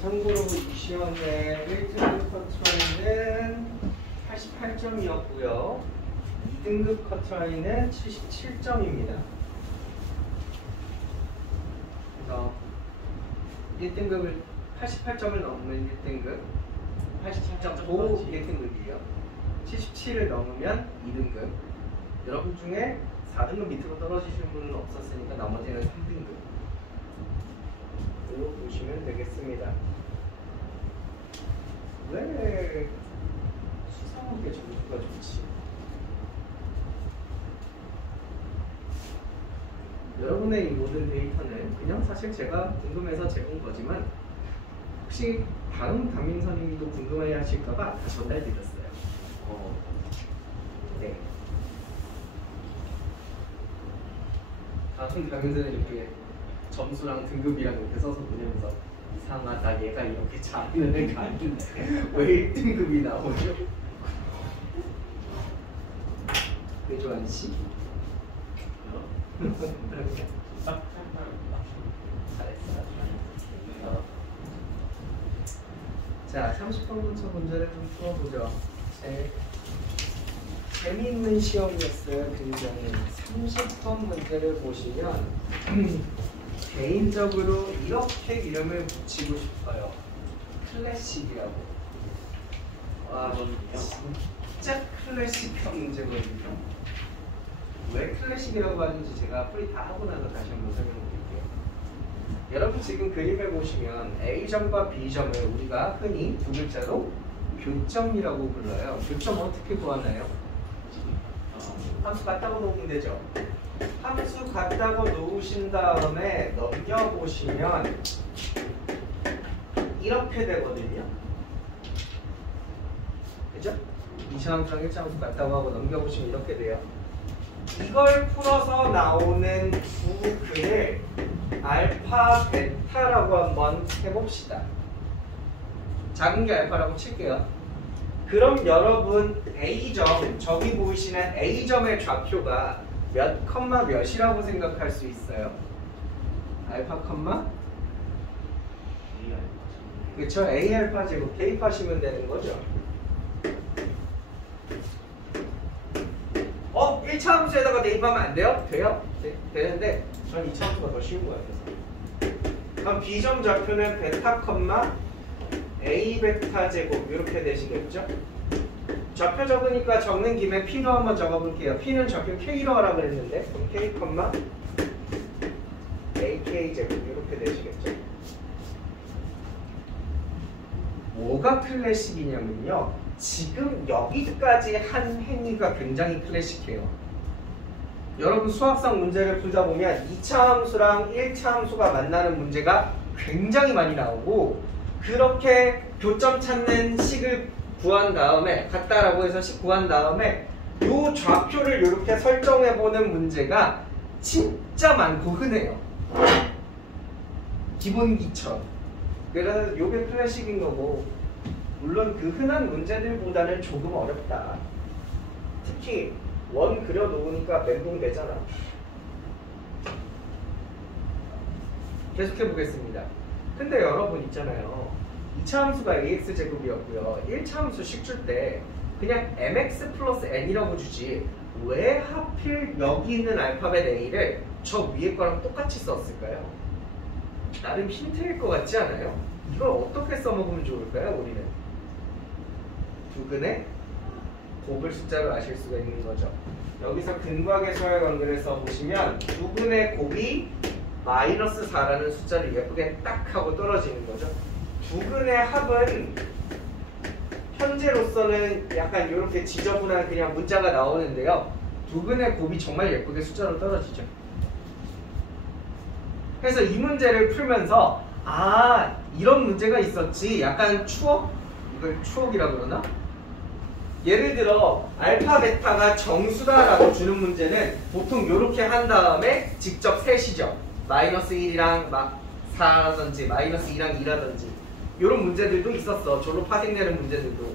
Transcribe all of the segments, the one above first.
참고로 이 시험의 1등급 커트라인은 88점이었고요. 2등급 커트라인은 77점입니다. 그래서 1등급을 88점을 넘으면 1등급, 87점 1등급이에요. 77을 넘으면 2등급. 여러분 중에 4등급 밑으로 떨어지시는 분은 없었으니까 나머지는 3등급. 이거 보시면 되겠습니다. 왜 수상하게 점수가 좋지? 여러분의 이 모든 데이터는 그냥 사실 제가 궁금해서 재본 거지만 혹시 다른 담임 선생님도 궁금해 하실까봐 다 전달드렸어요. 네. 다른 담임 선생님 이렇게 점수랑 등급이랑 이렇게 써서 보내면서 이상하다, 얘가 이렇게 잘하는 애가 아닌데 왜 1등급이 나오죠? 배조한 씨? 자, 30번부터 문제를 좀 풀어보죠. 재미있는 시험이었어요. 굉장히 30번 문제를 보시면 개인적으로 이렇게 이름을 붙이고 싶어요. 클래식이라고. 와, 진짜 클래식한 문제거든요. 왜 클래식이라고 하는지 제가 풀이 다 하고 나서 다시 한번 설명해 드릴게요. 여러분 지금 그림에 보시면 A점과 B점을 우리가 흔히 두 글자로 교점이라고 불러요. 교점 어떻게 구하나요? 함수 갖다가 놓으면 되죠. 함수 갖다가 놓으신 다음에 넘겨보시면 이렇게 되거든요. 그죠? 2차함수랑 1차함수 갖다가 하고 넘겨보시면 이렇게 돼요. 이걸 풀어서 나오는 두 근을 알파, 베타라고 한번 해봅시다. 작은 게 알파라고 칠게요. 그럼 여러분 A점, 저기 보이시는 A점의 좌표가 몇 컴마 몇이라고 생각할 수 있어요? 알파 컴마? 그쵸? A 알파 제곱 대입하시면 되는 거죠. 1차 함수에다가 대입하면 안 돼요? 돼요? 되는데 전 2차 함수가 더 쉬운 것 같아서. 그럼 B점 좌표는 베타 컴마 A 베타 제곱 이렇게 되시겠죠? 좌표 적으니까 적는 김에 P로 한번 적어볼게요. P는 좌표 K로 하라고 그랬는데 그럼 K 컴마 AK 제곱 이렇게 되시겠죠? 뭐가 클래식이냐면요. 지금 여기까지 한 행위가 굉장히 클래식해요. 여러분 수학상 문제를 풀다 보면 2차 함수랑 1차 함수가 만나는 문제가 굉장히 많이 나오고 그렇게 교점 찾는 식을 구한 다음에 같다라고 해서 식 구한 다음에 요 좌표를 이렇게 설정해 보는 문제가 진짜 많고 흔해요. 기본기처럼. 그래서 요게 클래식인 거고 물론 그 흔한 문제들보다는 조금 어렵다. 특히 원 그려놓으니까 멘붕 되잖아. 계속해 보겠습니다. 근데 여러분 있잖아요. 2차 함수가 ax제곱이었고요. 1차 함수 식 줄 때 그냥 mx 플러스 n이라고 주지 왜 하필 여기 있는 알파벳 a를 저 위에 거랑 똑같이 썼을까요? 나름 힌트일 것 같지 않아요? 이걸 어떻게 써먹으면 좋을까요? 우리는 두 근의 곱을 숫자로 아실 수가 있는 거죠. 여기서 근과 계수의 관계를 써보시면 두 근의 곱이 마이너스 4라는 숫자를 예쁘게 딱 하고 떨어지는 거죠. 두 근의 합은 현재로서는 약간 이렇게 지저분한 그냥 문자가 나오는데요. 두 근의 곱이 정말 예쁘게 숫자로 떨어지죠. 그래서 이 문제를 풀면서 아 이런 문제가 있었지 약간 추억? 이걸 추억이라고 그러나? 예를 들어 알파 베타가 정수다라고 주는 문제는 보통 이렇게 한 다음에 직접 셋이죠. 마이너스 1이랑 막 4라든지 마이너스 2랑 2라든지 이런 문제들도 있었어. 졸업 파생 내는 문제들도.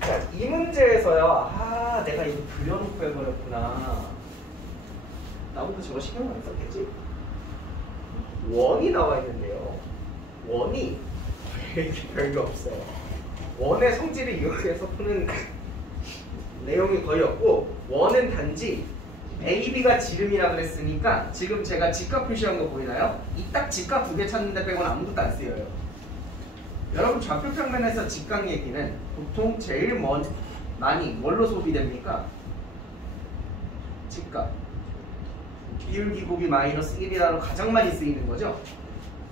자, 이 문제에서요. 아 내가 이거 그려놓고 해버렸구나. 나부터 저거 신경 안 썼겠지? 원이 나와 있는데요. 원이 별게 없어요. 원의 성질을 이용해서 푸는 내용이 거의 없고, 원은 단지 A, B가 지름이라 그랬으니까 지금 제가 직각 표시한 거 보이나요? 이 딱 직각 두 개 찾는데 빼고는 아무것도 안 쓰여요. 여러분 좌표평면에서 직각 얘기는 보통 제일 많이 뭘로 소비됩니까? 직각. 기울기 곱이 마이너스 1이라로 가장 많이 쓰이는 거죠.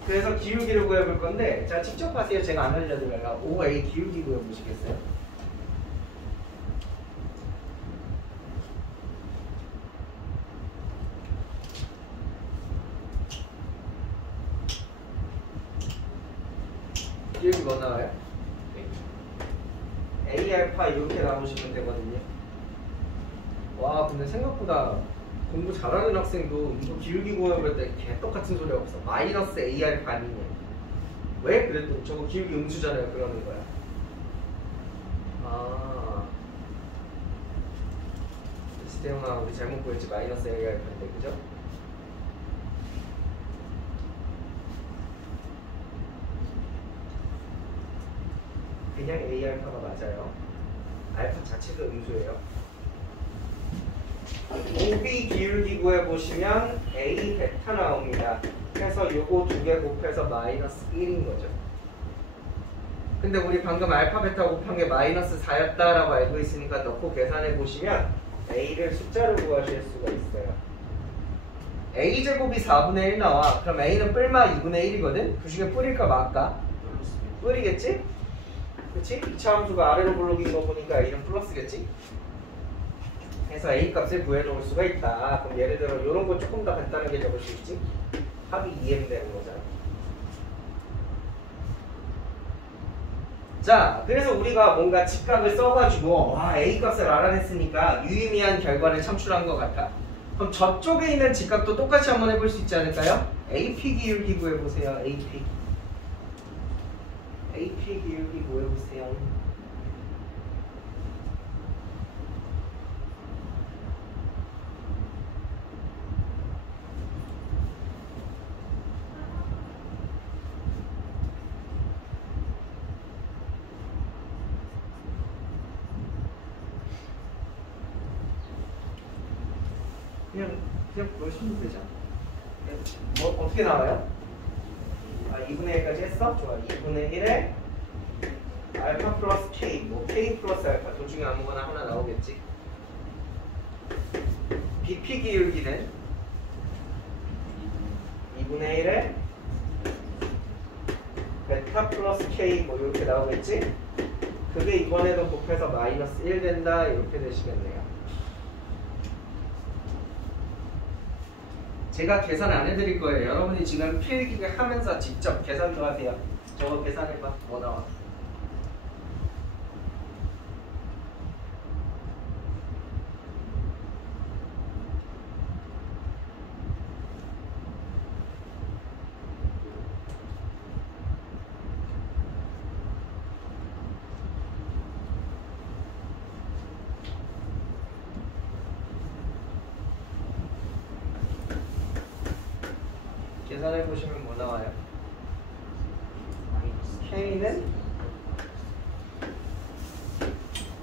그래서 기울기를 구해볼 건데, 자 직접 하세요. 제가 안 알려드려요. OA 기울기 구해보시겠어요? 기울기 뭐 나와요? A 알파 이렇게 나오시면 되거든요. 와, 근데 생각보다 공부 잘하는 학생도 이거 기울기 구해볼 때 개떡같은 소리 없어. 마이너스 A 알파 아니냐. 왜? 그래도 저거 기울기 음수잖아요. 그러는 거야. 아, 스테용아 우리 잘못 보였지. 마이너스 A 알파인데, 그죠? 그냥 A 알파가 맞아요. 알파 자체가 음수예요. OB 기울기 구해보시면 A 베타 나옵니다. 그래서 요거 두 개 곱해서 마이너스 1인 거죠. 근데 우리 방금 알파 베타 곱한 게 마이너스 4였다라고 알고 있으니까 넣고 계산해보시면 A를 숫자로 구하실 수가 있어요. A제곱이 4분의 1 나와. 그럼 A는 뿔마 2분의 1이거든? 그 중에 뿔일까 말까? 뿔이겠지? 그치? 2차 함수가 아래로 블록인 거 보니까 A는 플러스겠지? 해서 A 값을 구해놓을 수가 있다. 그럼 예를 들어 이런 거 조금 더 간단하게 적을 수 있지? 합이 2m 되는 거잖아. 자, 그래서 우리가 뭔가 직각을 써가지고 와 A 값을 알아냈으니까 유의미한 결과를 창출한 것 같아. 그럼 저쪽에 있는 직각도 똑같이 한번 해볼 수 있지 않을까요? AP 기울기 구해보세요. AP 기울기 구해보세요. 그냥 보시면 되죠. 뭐 어떻게 나와요? 아, 2분의 1까지 했어? 좋아. 2분의 1에 알파 플러스 K, 뭐 K 플러스 알파 둘 중에 아무거나 하나 나오겠지. BP 기울기는 2분의 1에 베타 플러스 K 뭐 이렇게 나오겠지. 그게 이번에도 곱해서 마이너스 1 된다 이렇게 되시겠네요. 제가 계산 안 해드릴 거예요. 여러분이 지금 필기를 하면서 직접 계산도 하세요. 저거 계산해봐. 뭐 나와? 계산해보시면 뭐 나와요? K는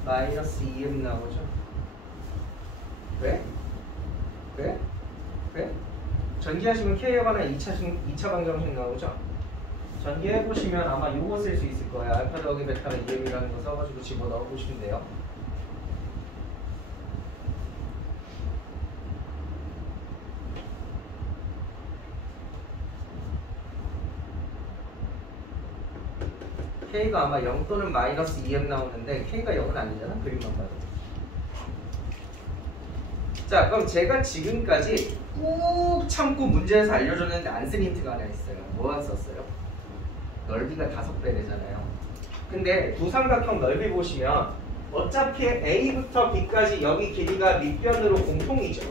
마이너스 2m 나오죠. 왜? 왜? 왜? 전기하시면 K에 관한 2차 방정식 나오죠. 전기해보시면 아마 요거 쓸 수 있을 거예요. 알파 더하기 베타는 2m이라는 거 써가지고 집어넣어 보시면 돼요. K가 아마 0 또는 마이너스 2m 나오는데 K가 0은 아니잖아. 그림만 봐도. 자, 그럼 제가 지금까지 꾹 참고 문제에서 알려줬는데 안 쓴 힌트가 하나 있어요. 뭐 안 썼어요? 넓이가 5배래잖아요. 근데 두 삼각형 넓이 보시면 어차피 A부터 B까지 여기 길이가 밑변으로 공통이죠.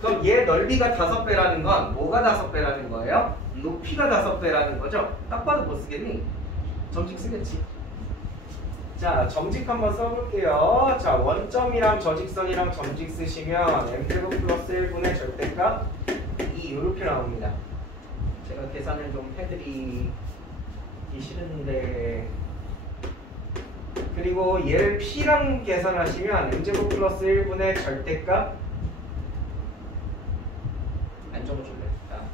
그럼 얘 넓이가 5배라는 건 뭐가 5배라는 거예요? 높이가 5배라는 거죠? 딱 봐도 못 쓰겠니? 점직 쓰겠지. 자, 점직 한번 써볼게요. 자, 원점이랑 저직선이랑 점직 쓰시면 m제곱 플러스 1분의 절대값 2 이렇게 나옵니다. 제가 계산을 좀 해드리기 싫은데. 그리고 얘를 P랑 계산하시면 M제곱 플러스 1분의 절대값 안 적어줄래? 야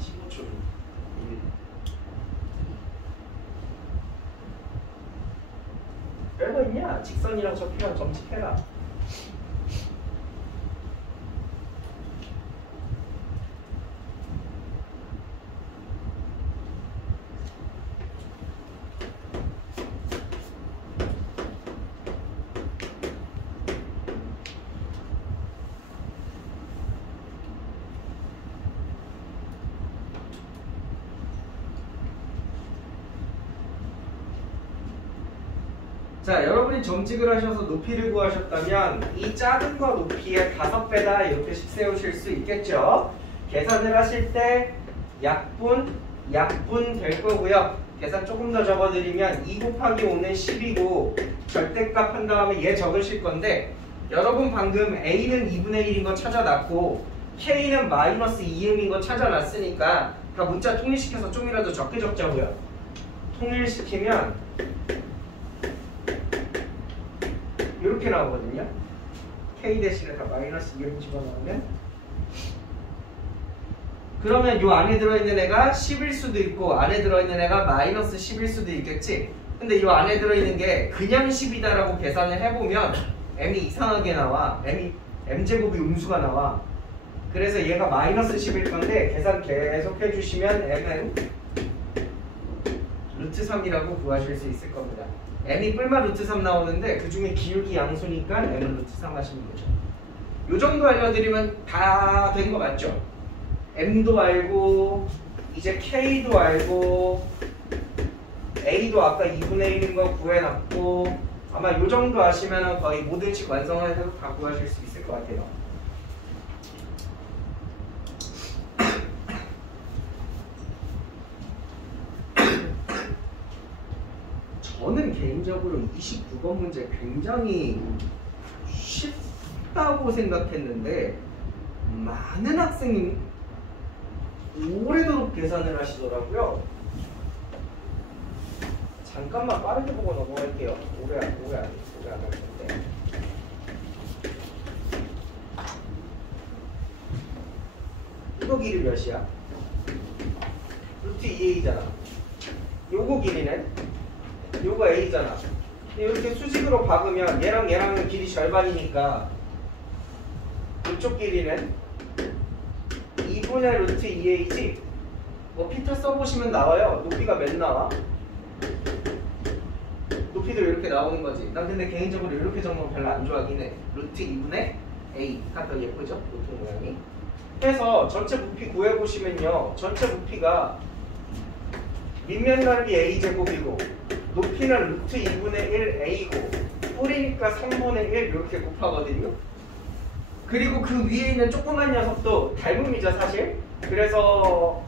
15초 별거 있냐? 직선이랑 접히랑 점집해라. 자, 여러분이 점찍을 하셔서 높이를 구하셨다면 이 작은 거 높이의 5배다 이렇게씩 세우실 수 있겠죠. 계산을 하실 때 약분 될 거고요. 계산 조금 더 적어드리면 2 곱하기 5는 10이고 절대값 한 다음에 얘 적으실 건데, 여러분 방금 A는 2분의 1인 거 찾아놨고 K는 마이너스 2m인 거 찾아놨으니까 다 문자 통일시켜서 좀이라도 적게 적자고요. 통일시키면 이렇게 나오거든요. K 대신에 다 마이너스 2를 집어넣으면, 그러면 요 안에 들어있는 애가 10일 수도 있고 안에 들어있는 애가 마이너스 10일 수도 있겠지. 근데 요 안에 들어있는 게 그냥 10이다 라고 계산을 해보면 M이 이상하게 나와. M제곱이 음수가 나와. 그래서 얘가 마이너스 10일 건데 계산 계속 해주시면 M은 루트 3이라고 구하실 수 있을 겁니다. M이 뿔마 루트 3 나오는데 그 중에 기울기 양수니까 M은 루트 3 하시면 되죠. 요 정도 알려드리면 다 된 거 맞죠? M도 알고 이제 K도 알고 A도 아까 2분의 1인 거 구해놨고, 아마 요 정도 아시면 거의 모든 식 완성해서 다 구하실 수 있을 것 같아요. 저는 개인적으로 29번 문제 굉장히 쉽다고 생각했는데 많은 학생이 오래도록 계산을 하시더라고요. 잠깐만 빠르게 보고 넘어갈게요. 오래 안 할 텐데. 이거 길이 몇이야? 루트 2a잖아. 요거 길이는? 요거 a잖아. 이렇게 수직으로 박으면 얘랑 얘랑은 길이 절반이니까 이쪽 길이는 2분의 루트 2a지? 뭐 피터 써보시면 나와요. 높이가 몇 나와? 높이도 이렇게 나오는 거지. 난 근데 개인적으로 이렇게 적는 거 별로 안 좋아하긴 해. 루트 2분의 a가 더 예쁘죠? 높이 모양이. 해서 전체 부피 구해보시면요, 전체 부피가 밑면 넓이 a제곱이고 높이는 루트 2분의 1 a고 뿌리니까 3분의 1 이렇게 곱하거든요. 그리고 그 위에 있는 조그만 녀석도 닮음이죠 사실. 그래서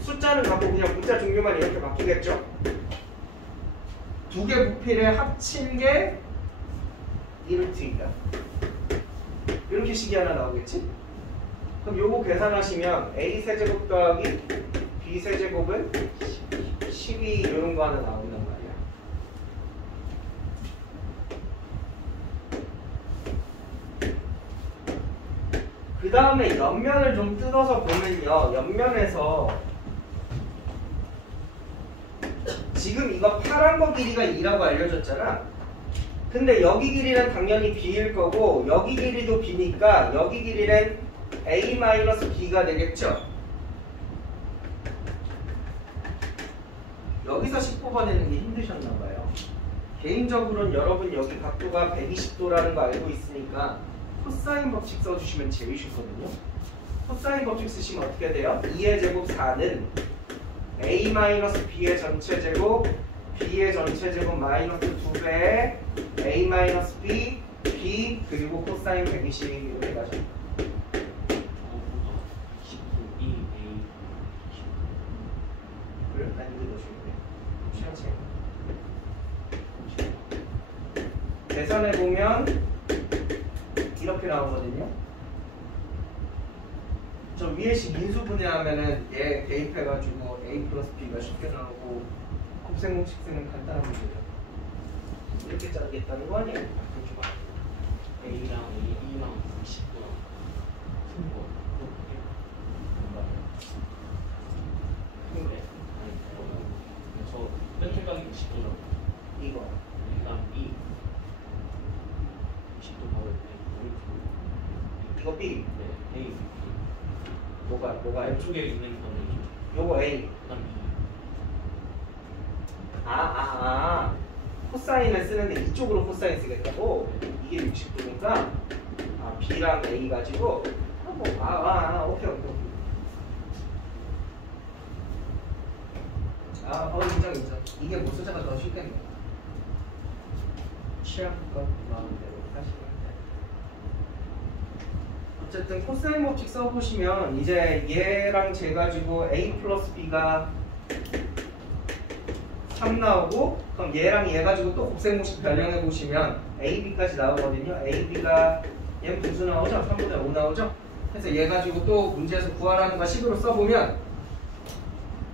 숫자는 갖고 그냥 문자 종류만 이렇게 바뀌겠죠. 두 개 부피를 합친 게 1루트이다. 이렇게 식이 하나 나오겠지? 그럼 요거 계산하시면 a 세제곱 더하기 b 세제곱은 12 이런 거 하나 나온단 말이야. 그 다음에 옆면을 좀 뜯어서 보면요, 옆면에서 지금 이거 파란 거 길이가 2라고 알려줬잖아. 근데 여기 길이는 당연히 b일 거고 여기 길이도 b니까 여기 길이는 a-b가 되겠죠. 여기서 19번에는 게 힘드셨나봐요. 개인적으로는 여러분 여기 각도가 120도라는 거 알고 있으니까 코사인 법칙 써주시면 제일 쉽거든요. 코사인 법칙 쓰시면 어떻게 돼요? 2의 제곱 4는 a-b의 전체 제곱 b의 전체 제곱 마이너스 2배의 a-b b 그리고 코사인 120 이렇게 가죠. 그래? 난 이거 넣어줄게. 계산해보면 이렇게 나오거든요. 저 위에 식 인수분해하면은 얘 대입해가지고 a 플러스 b가 쉽게 나오고 곱셈 공식 쓰는 간단한 문제죠. 이렇게 짜겠다는 거 아니에요? 그렇게 말 A랑 B랑 20도랑 큰 거. 그렇게 뭔가요? 큰 게. 저 뺀질각이 20도죠. 이거. A랑 B 20도 바로 이거 b. 네, A. 뭐가 왼쪽에 있는 거는 요거 a. 그다음 B. 코사인을 쓰는데 이쪽으로 코사인 쓰겠다고? 이게 60도니까 b랑 a 가지고 오케이. 인정. 이게 뭐 숫자가 더 쉽겠네. 취향껏 마음대로 하시면 돼. 어쨌든 코사인 법칙 써보시면 이제 얘랑 재 가지고 a 플러스 b가 3 나오고 그럼 얘랑 얘 가지고 또 곱셈 공식 변형해 보시면 a, b까지 나오거든요. a, b가 얘는 분수 나오죠? 3분의 5 나오죠? 그래서 얘 가지고 또 문제에서 구하라는 거 식으로 써보면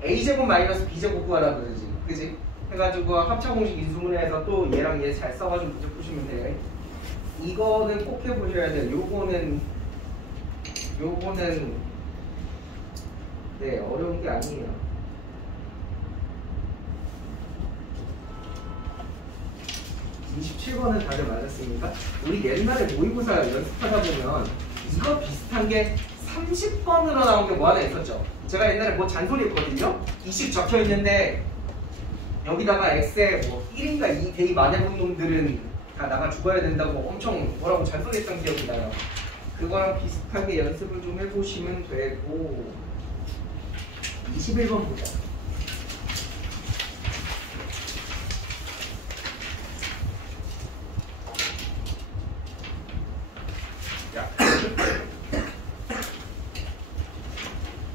a제곱 마이너스 b제곱 구하라 그러지. 그지? 해가지고 합차 공식 인수분해해서 또 얘랑 얘 잘 써가지고 문제 푸시면 돼요. 이거는 꼭 해보셔야 돼요. 요거는 네, 어려운 게 아니에요. 27번은 다들 맞았습니까? 우리 옛날에 모의고사 연습하다 보면 이거 비슷한 게 30번으로 나온 게 뭐 하나 있었죠? 제가 옛날에 뭐 잔소리 했거든요? 20 적혀 있는데 여기다가 X에 뭐 1인가 2 대입 안 해본 놈들은 다 나가 죽어야 된다고 엄청 뭐라고 잔소리 했던 기억이 나요. 그거랑 비슷하게 연습을 좀 해보시면 되고 21번 보자.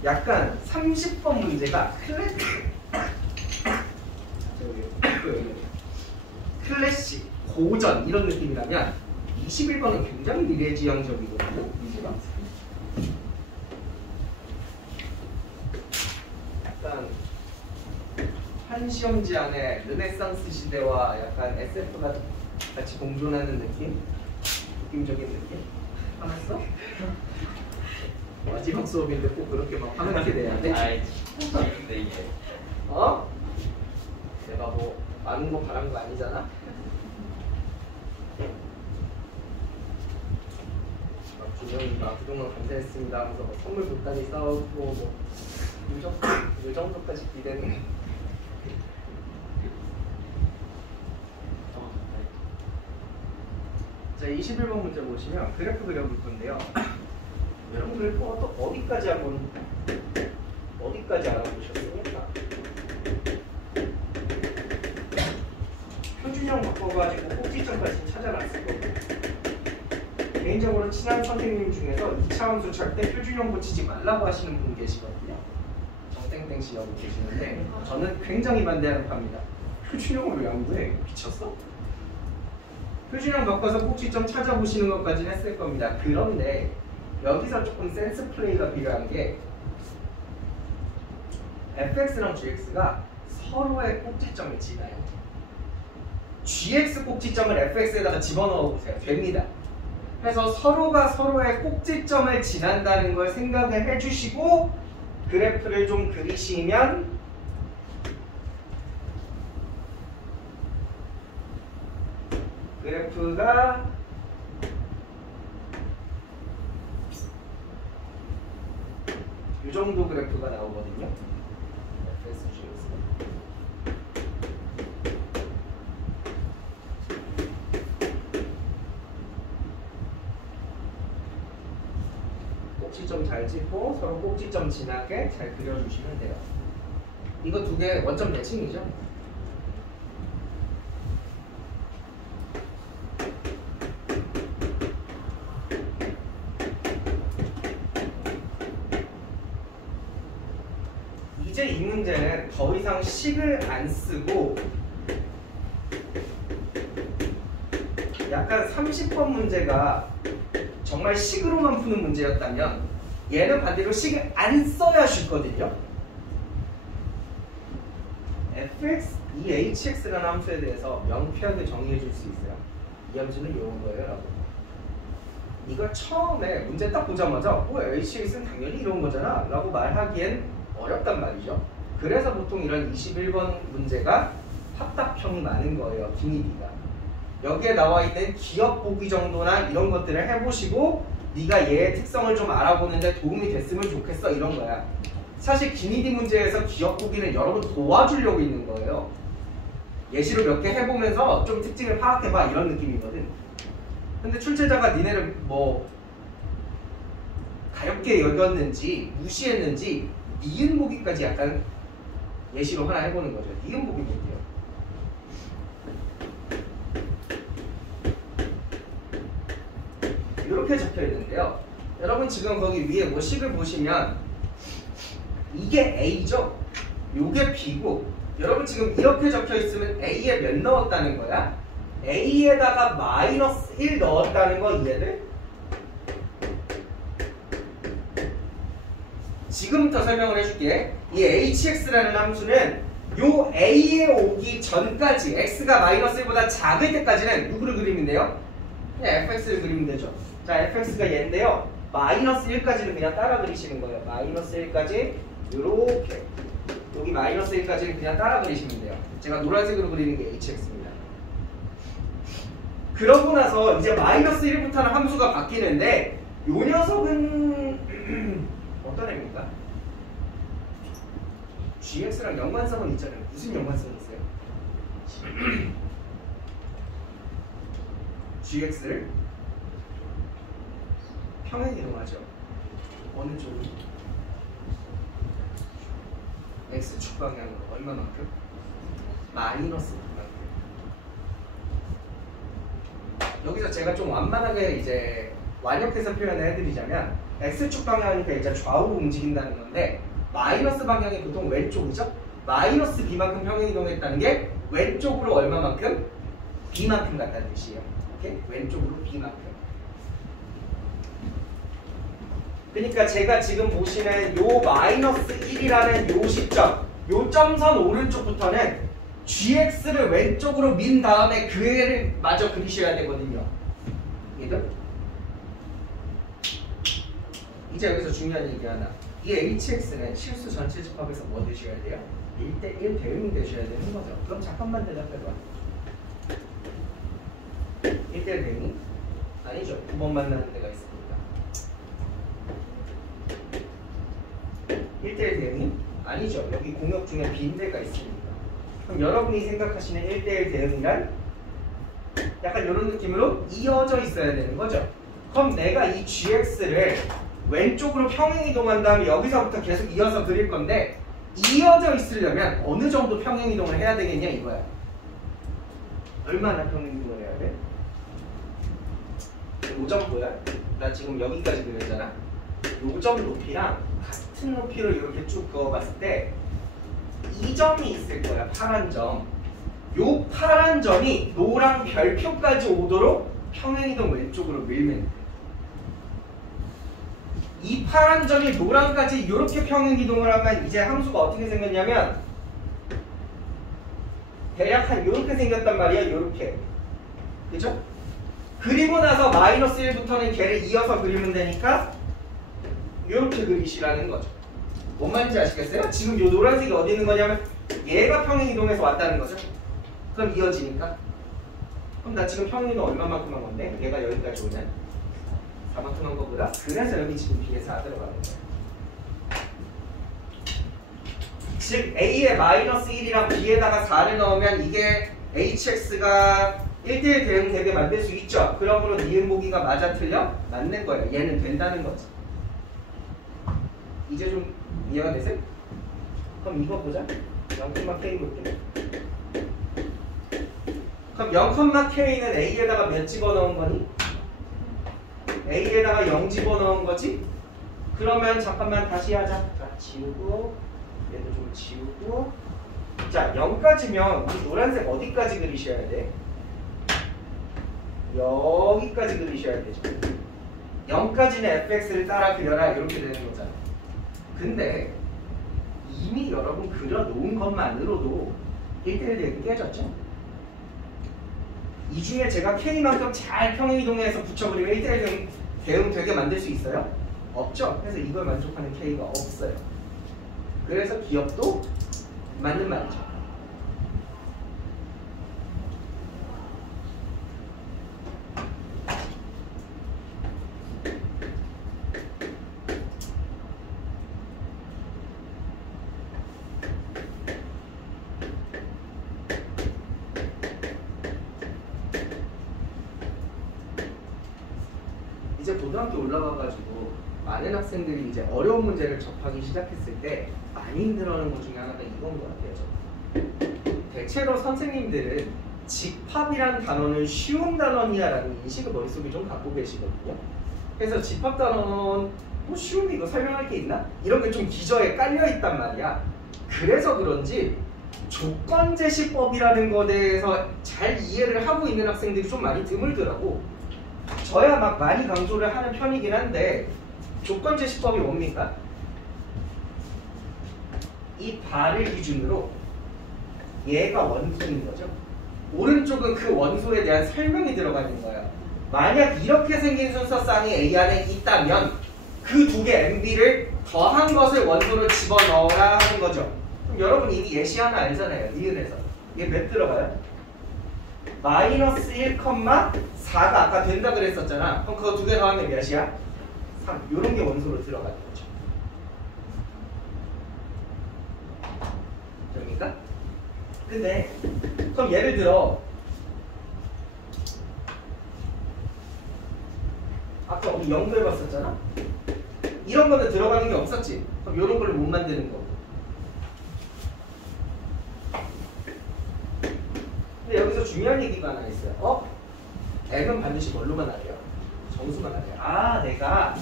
약간 30번 문제가 클래식, 고전 이런 느낌이라면 21번은 굉장히 미래지향적이거든요. 약간 한 시험지 안에 르네상스 시대와 약간 SF가 같이 공존하는 느낌적인 느낌? 화났어? 마지막 수업인데 꼭 그렇게 막 화나게 돼야 돼? 아이 재밌네 이게. 어? 내가 뭐 많은 거 바란 거 아니잖아? 막 준영이 막 그동안 감사했습니다 하면서 뭐 선물 보따리 싸우고 뭐 요 정도까지 기대는. 자, 21번 문제 보시면 그래프 그려볼 건데요. 여러분들 또 어디까지 알아보셨습니까? 표준형 바꿔가지고 꼭지점까지 찾아놨을 거고 개인적으로 친한 선생님 중에서 2차 함수 절대 표준형 고치지 말라고 하시는 분 계시거든요. 정땡땡 씨 여기 계시는데 저는 굉장히 반대하는 파입니다. 표준형을 왜 양보해? 미쳤어? 표준형 바꿔서 꼭지점 찾아보시는 것까지는 했을 겁니다. 그런데 여기서 조금 센스 플레이가 필요한 게 fx랑 gx가 서로의 꼭지점을 지나요. gx 꼭지점을 fx에다가 집어넣어 보세요. 됩니다. 그래서 서로가 서로의 꼭지점을 지난다는 걸 생각을 해주시고 그래프를 좀 그리시면 그래프가 이 정도 그래프가 나오거든요. FSG에서. 꼭지점 잘 짚고 서로 꼭지점 지나게 잘 그려주시면 돼요. 이거 두 개 원점 매칭이죠? 이제 이 문제는 더 이상 식을 안 쓰고 약간 30번 문제가 정말 식으로만 푸는 문제였다면 얘는 반대로 식을 안 써야 쉽거든요. fx, 이 hx라는 함수에 대해서 명쾌하게 정의해 줄 수 있어요. 이 함수는 이런 거예요 라고. 이걸 처음에 문제 딱 보자마자 hx는 당연히 이런 거잖아 라고 말하기엔 어렵단 말이죠. 그래서 보통 이런 21번 문제가 합답형이 많은 거예요. 기니디가. 여기에 나와 있는 기억 보기 정도나 이런 것들을 해보시고 네가 얘의 특성을 좀 알아보는데 도움이 됐으면 좋겠어 이런 거야. 사실 기니디 문제에서 기억 보기는 여러분 도와주려고 있는 거예요. 예시로 몇 개 해보면서 좀 특징을 파악해봐 이런 느낌이거든. 근데 출제자가 니네를 뭐 가볍게 여겼는지 무시했는지 니은 보기까지 약간 예시로 하나 해보는 거죠. 니은 보기 볼게요. 이렇게 적혀 있는데요. 여러분 지금 거기 위에 뭐 식을 보시면 이게 A죠? 요게 B고 여러분 지금 이렇게 적혀 있으면 A에 몇 넣었다는 거야? A에다가 마이너스 1 넣었다는 거 이해돼? 지금부터 설명을 해줄게. 이 hx라는 함수는 요 A에 오기 전까지 x가 마이너스 1보다 작을 때까지는 누구를 그리면 돼요? 그냥 fx를 그리면 되죠. 자, fx가 얘인데요. 마이너스 1까지는 그냥 따라 그리시는 거예요. 마이너스 1까지 요렇게 여기 마이너스 1까지는 그냥 따라 그리시면 돼요. 제가 노란색으로 그리는 게 hx입니다. 그러고 나서 이제 마이너스 1부터는 함수가 바뀌는데 요 녀석은 어떤 애입니까? gx랑 연관성은 있잖아요. 무슨 연관성이 있어요? gx를 평행이동하죠. 어느 쪽으로? x축 방향으로 얼마만큼? 마이너스 그만큼. 여기서 제가 좀 완만하게 이제 완역해서 표현을 해드리자면 x축 방향이니까 이제 좌우로 움직인다는 건데 마이너스 방향이 보통 왼쪽이죠? 마이너스 b만큼 평행이동했다는 게 왼쪽으로 얼마만큼? b만큼 같다는 뜻이에요. 오케이? 왼쪽으로 b만큼. 그러니까 제가 지금 보시는 요 마이너스 1이라는 요 시점, 요 점선 오른쪽부터는 gx를 왼쪽으로 민 다음에 그 애를 마저 그리셔야 되거든요. 이해돼? 이제 여기서 중요한 얘기 하나. 이 hx는 실수 전체 집합에서 뭐 되셔야 돼요? 1대1 대응이 되셔야 되는 거죠. 그럼 잠깐만 대답해봐. 1대1 대응이? 아니죠. 9번 만나는 데가 있습니다. 1대1 대응이? 아니죠. 여기 공역 중에 빈대가 있습니다. 그럼 여러분이 생각하시는 1대1 대응이란 약간 이런 느낌으로 이어져 있어야 되는 거죠. 그럼 내가 이 gx를 왼쪽으로 평행이동한 다음에 여기서부터 계속 이어서 그릴 건데 이어져 있으려면 어느 정도 평행이동을 해야 되겠냐 이거야. 얼마나 평행이동을 해야 돼? 요점 뭐야? 나 지금 여기까지 그렸잖아. 요점 높이랑 같은 높이로 이렇게 쭉 그어봤을 때 이 점이 있을 거야. 파란 점. 요 파란 점이 노랑 별표까지 오도록 평행이동 왼쪽으로 밀면 돼. 이 파란 점이 노랑까지 이렇게 평행이동을 하면 이제 함수가 어떻게 생겼냐면 대략 한 이렇게 생겼단 말이야. 이렇게. 그죠? 그리고 나서 마이너스 1부터는 걔를 이어서 그리면 되니까 이렇게 그리시라는 거죠. 뭔 말인지 아시겠어요? 지금 이 노란색이 어디 있는 거냐면 얘가 평행이동해서 왔다는 거죠. 그럼 이어지니까. 그럼 나 지금 평행이동 얼마만큼 한 건데? 얘가 여기까지 오냐? 4만큼 한 거보다? 그래서 여기 지금 B에 4 들어가는 거야. 즉 A에 마이너스 1이랑 B에다가 4를 넣으면 이게 HX가 1대1 대응 되게 만들 수 있죠. 그러므로 니은 보기가 맞아 틀려? 맞는 거예요. 얘는 된다는 거지. 이제 좀 이해가 되세요? 그럼 이거 보자. 0,K 볼게. 그럼 0,K는 A에다가 몇 집어넣은 거니? A에다가 0 집어넣은 거지? 그러면 잠깐만 다시 하자. 자, 지우고 얘도 좀 지우고. 자, 0까지면 우리 노란색 어디까지 그리셔야 돼? 여기까지 그리셔야 되죠. 0까지는 fx를 따라 그려라 이렇게 되는 거잖아. 근데 이미 여러분 그려놓은 것만으로도 1대1 대응이 깨졌죠? 이 중에 제가 K만큼 잘 평행이동해서 붙여버리면 1대1 대응 되게 만들 수 있어요? 없죠? 그래서 이걸 만족하는 K가 없어요. 그래서 기억도 맞는 말이죠. 이제 고등학교 올라가가지고 많은 학생들이 이제 어려운 문제를 접하기 시작했을 때 많이 힘들어하는 것 중에 하나가 이건 것 같아요. 대체로 선생님들은 집합이란 단어는 쉬운 단어냐라는 인식을 머릿속에 좀 갖고 계시거든요. 그래서 집합 단어는 뭐 쉬운데 이거 설명할 게 있나? 이런 게 좀 기저에 깔려있단 말이야. 그래서 그런지 조건제시법이라는 것에 대해서 잘 이해를 하고 있는 학생들이 좀 많이 드물더라고. 저야 막 많이 강조를 하는 편이긴 한데 조건제시법이 뭡니까? 이 바를 기준으로 얘가 원소인 거죠. 오른쪽은 그 원소에 대한 설명이 들어가 있는 거예요. 만약 이렇게 생긴 순서쌍이 A 안에 있다면 그 두 개 MB를 더한 것을 원소로 집어넣어라 하는 거죠. 그럼 여러분 이미 예시 하나 알잖아요. 니은에서. 이게 몇 들어가요? 마이너스 1,4가 아까 된다 그랬었잖아. 그럼 그거 두 개 더하면 몇이야? 3. 요런 게 원소로 들어가는 거죠. 됩니까? 근데 그럼 예를 들어 아까 우리 영도 해봤었잖아? 이런 거는 들어가는 게 없었지? 그럼 요런 걸 못 만드는 거고. 근데 여기서 중요한 얘기가 하나 있어요. M은 반드시 뭘로만 하래요? 정수만 하래요. 아, 내가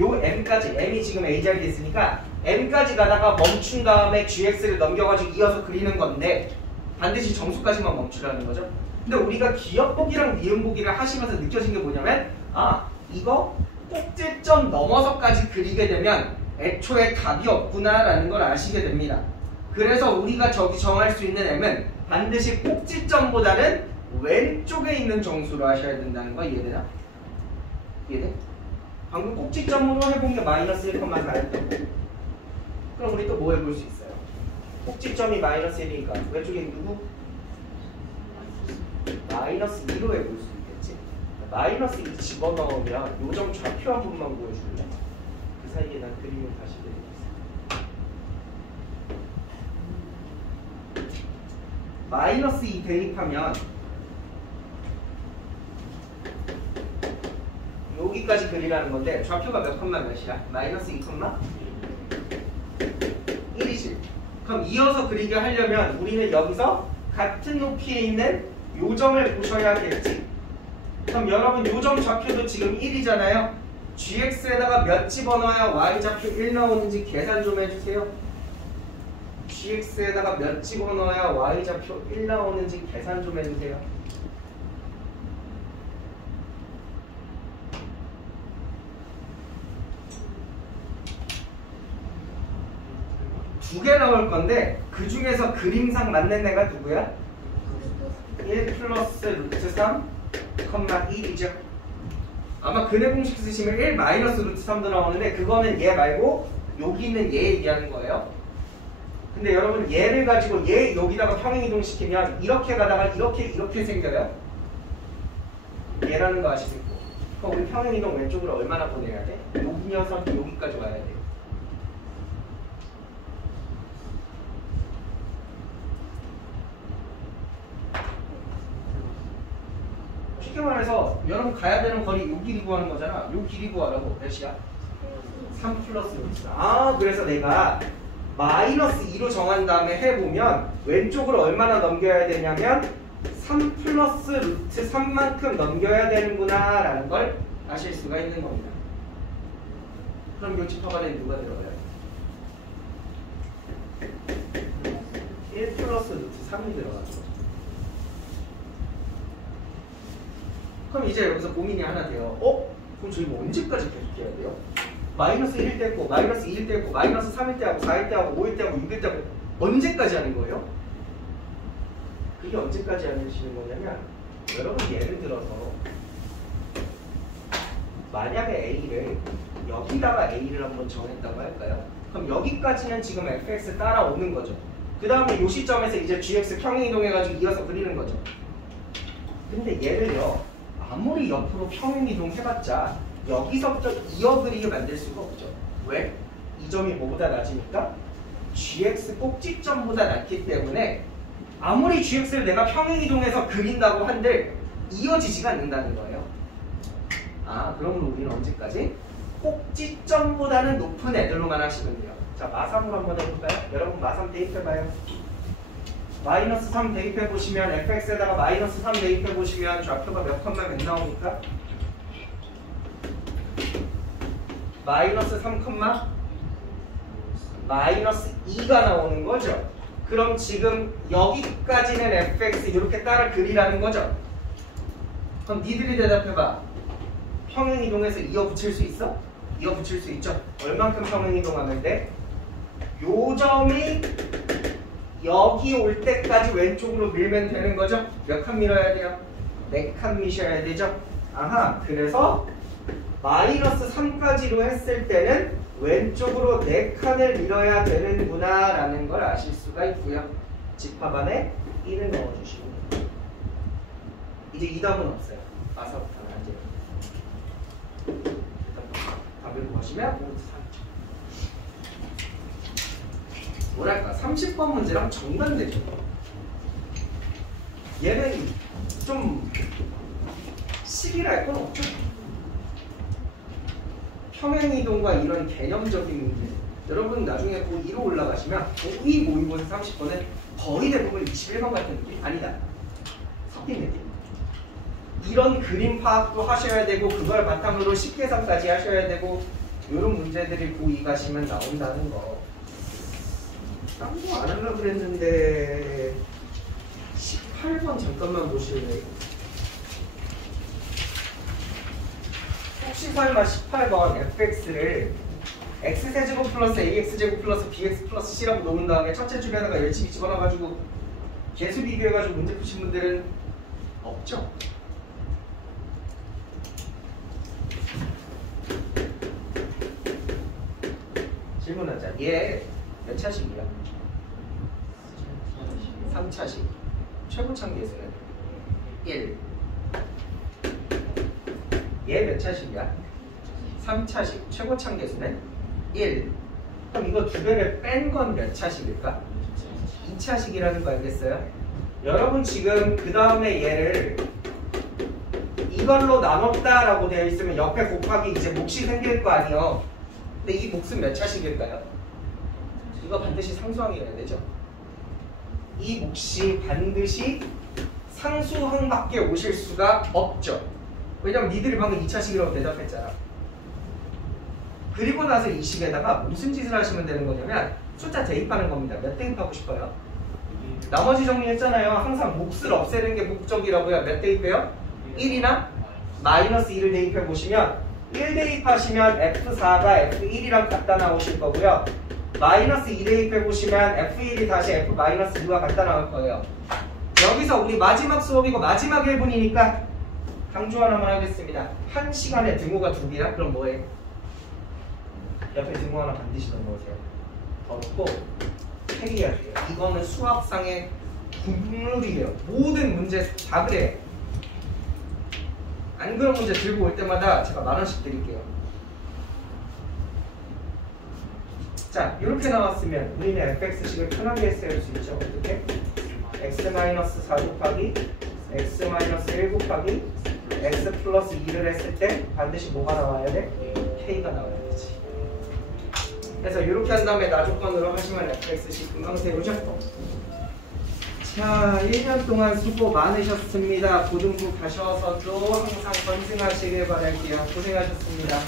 요 M까지, M이 지금 A 자리에 있으니까 M까지 가다가 멈춘 다음에 GX를 넘겨가지고 이어서 그리는 건데 반드시 정수까지만 멈추라는 거죠. 근데 우리가 기억보기랑 니은보기를 하시면서 느껴진 게 뭐냐면 이거 꼭지점 넘어서까지 그리게 되면 애초에 답이 없구나라는 걸 아시게 됩니다. 그래서 우리가 저기 정할 수 있는 M은 반드시 꼭지점보다는 왼쪽에 있는 정수로 하셔야 된다는 거 이해되나? 이해돼? 방금 꼭지점으로 해본 게 마이너스 1,4였던 거. 그럼 우리 또 뭐 해볼 수 있어요? 꼭지점이 마이너스 1이니까 왼쪽에 누구? 마이너스 2로 해볼 수 있겠지? 마이너스 2 집어넣으면 요 점 좌표 한 번만 보여줄래? 그 사이에 난 그림을 다시 그리겠어. 마이너스 2 대입하면 여기까지 그리라는 건데 좌표가 몇 컴마 몇이야? 마이너스 2 컴마 1이지. 그럼 이어서 그리게 하려면 우리는 여기서 같은 높이에 있는 요 점을 보셔야겠지. 그럼 여러분 요 점 좌표도 지금 1이잖아요. GX에다가 몇 집어넣어야 Y좌표 1 나오는지 계산 좀 해주세요. GX에다가 몇 집어넣어야 Y좌표 1 나오는지 계산 좀 해주세요. 두 개 나올 건데 그 중에서 그림상 맞는 애가 누구야? 1 플러스 루트 3, 1이죠. 아마 근해 공식 쓰시면 1 마이너스 루트 3도 나오는데 그거는 얘 말고 여기 있는 얘 얘기하는 거예요. 근데 여러분 얘를 가지고 얘 여기다가 평행이동 시키면 이렇게 가다가 이렇게 생겨요. 얘라는 거 아시겠고. 그럼 우리 평행이동 왼쪽으로 얼마나 보내야 돼? 요 녀석 여기까지 와야 돼요. 쉽게 말해서 여러분 가야 되는 거리 요 길이 구하는 거잖아. 요 길이 구하라고. 몇이야? 3 플러스 루트. 그래서 내가 마이너스 2로 정한 다음에 해보면 왼쪽으로 얼마나 넘겨야 되냐면 3 플러스 루트 3만큼 넘겨야 되는구나 라는 걸 아실 수가 있는 겁니다. 그럼 요 집합 안에 누가 들어가요? 1 플러스 루트 3이 들어가죠. 그럼 이제 여기서 고민이 하나 돼요. 그럼 저희 뭐 언제까지 계속 해야 돼요? 마이너스 1일 때 했고 마이너스 2일 때 했고 마이너스 3일 때 하고 4일 때 하고 5일 때 하고 6일 때 하고 언제까지 하는 거예요? 그게 언제까지 하시는 거냐면 여러분 예를 들어서 만약에 A를 여기다가 A를 한번 정했다고 할까요? 그럼 여기까지는 지금 fx 따라오는 거죠. 그 다음에 이 시점에서 이제 gx 평행이동해가지고 이어서 그리는 거죠. 근데 얘를요 아무리 옆으로 평행이동 해봤자 여기서부터 이어 그리게 만들 수가 없죠. 왜? 이 점이 뭐보다 낮으니까 gx 꼭지점보다 낮기 때문에 아무리 gx를 내가 평행이동해서 그린다고 한들 이어지지가 않는다는 거예요. 아, 그러면 우리는 언제까지? 꼭지점보다는 높은 애들로만 하시면 돼요. 자, 마3으로 한번 해볼까요? 여러분 마3 대입해봐요. 마이너스 3 대입해보시면 fx에다가 마이너스 3 대입해보시면 좌표가 몇 컴마 몇 나옵니까? 마이너스 3 컴마 마이너스 2가 나오는 거죠. 그럼 지금 여기까지는 fx 이렇게 따라 그리라는 거죠. 그럼 니들이 대답해봐. 평행이동해서 이어 붙일 수 있어? 이어 붙일 수 있죠. 얼만큼 평행이동하면 돼? 요 점이 여기 올 때까지 왼쪽으로 밀면 되는 거죠. 몇 칸 밀어야 돼요? 4칸 미셔야 되죠. 아하, 그래서 마이너스 3까지로 했을 때는 왼쪽으로 4칸을 밀어야 되는구나 라는 걸 아실 수가 있고요. 집합 안에 1을 넣어주시면 됩니다. 이제 이 답은 없어요. 마사부터는 안 돼요. 일단 답을 보시면 5, 3점. 뭐랄까 30번 문제랑 정반대죠. 얘는 좀 식이랄 건 없죠. 평행이동과 이런 개념적인 문제 여러분 나중에 고2로 올라가시면 고2 모의고사 30번은 거의 대부분 21번 같은 느낌? 아니다. 섞인 느낌. 이런 그림 파악도 하셔야 되고 그걸 바탕으로 식계산까지 하셔야 되고 이런 문제들이 고2 가시면 나온다는 거. 딴 거 안 하려고 그랬는데 18번 잠깐만 보실래요? 혹시 설마 18번 fx를 x세제곱 플러스 ax제곱 플러스 bx 플러스 c라고 놓은 다음에 첫째 줄에다가 열심히 집어넣어가지고 계수 비교해가지고 문제 푸신 분들은 없죠? 질문하자. 얘 몇 차식이야? 3차식. 최고참 계수는 1. 얘 몇 차식이야? 3차식. 최고참 계수는 1. 그럼 이거 두 개를 뺀 건 몇 차식일까? 2차식이라는 거 알겠어요? 여러분 지금 그 다음에 얘를 이걸로 나눴다라고 되어 있으면 옆에 곱하기 이제 몫이 생길 거 아니에요? 근데 이 몫은 몇 차식일까요? 이거 반드시 상수항이라야 되죠? 이 몫이 반드시 상수항밖에 오실 수가 없죠. 왜냐면 니들이 방금 2차식이라고 대답했잖아. 그리고 나서 이 식에다가 무슨 짓을 하시면 되는 거냐면 숫자 대입하는 겁니다. 몇 대입하고 싶어요? 나머지 정리했잖아요. 항상 몫을 없애는 게 목적이라고요. 몇 대입해요? 1이나 마이너스 2를 대입해 보시면 1 대입하시면 F4가 F1이랑 같다 나오실 거고요. 마이너스 2 대입해 보시면 F1이 다시 F-2와 같다 나올 거예요. 여기서 우리 마지막 수업이고 마지막 1분이니까 강조 하나만 하겠습니다. 한 시간에 등호가 2개야? 그럼 뭐해? 옆에 등호 하나 반드시 넣어놓으세요. 덮고 해야 돼요. 이거는 수학상의 국룰이에요. 모든 문제 다 그래. 안 그런 문제 들고 올 때마다 제가 10,000원씩 드릴게요. 자, 이렇게 나왔으면 우리는 fx식을 편하게 쓸 수 있죠. 어떻게? x-4 곱하기 x-1 곱하기 x 플러스 2를 했을 때 반드시 뭐가 나와야 돼? k가 나와야 되지. 그래서 이렇게 한 다음에 나조건으로 하시면 fx식 금방 세우죠. 자, 1년 동안 수고 많으셨습니다. 고등부 가셔서도 항상 건승하시길 바랄게요. 고생하셨습니다.